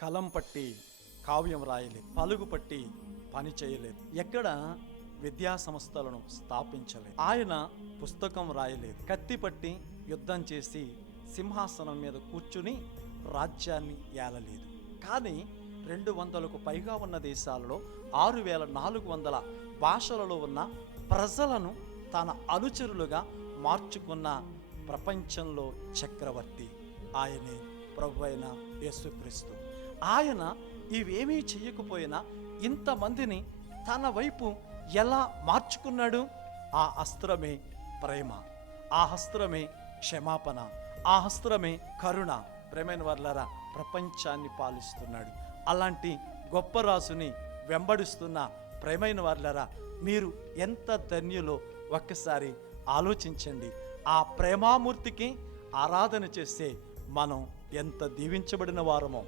కలం పట్టి కావ్యం రాయలేదు, పలుగు పట్టి పని చేయలేదు, ఎక్కడ విద్యా సంస్థలను స్థాపించలేదు, ఆయన పుస్తకం రాయలేదు, కత్తి పట్టి యుద్ధం చేసి సింహాసనం మీద కూర్చుని రాజ్యాన్ని ఏలలేదు. కానీ 200కు పైగా ఉన్న దేశాలలో 6400 భాషలలో ఉన్న ప్రజలను తన అనుచరులుగా మార్చుకున్న ప్రపంచంలో చక్రవర్తి ఆయనే ప్రభు అయిన యేసుక్రీస్తు. ఆయన ఇవేమీ చెయ్యకపోయినా ఇంతమందిని తన వైపు ఎలా మార్చుకున్నాడు? ఆ అస్త్రమే ప్రేమ, ఆ అస్త్రమే క్షమాపణ, ఆ అస్త్రమే కరుణ. ప్రేమైన వర్లారా, ప్రపంచాన్ని పాలిస్తున్నాడు. అలాంటి గొప్ప రాసుని వెంబడిస్తున్న ప్రేమైన వర్లారా, మీరు ఎంత ధన్యులో ఒక్కసారి ఆలోచించండి. ఆ ప్రేమామూర్తికి ఆరాధన చేస్తే మనం ఎంత దీవించబడిన వారమో.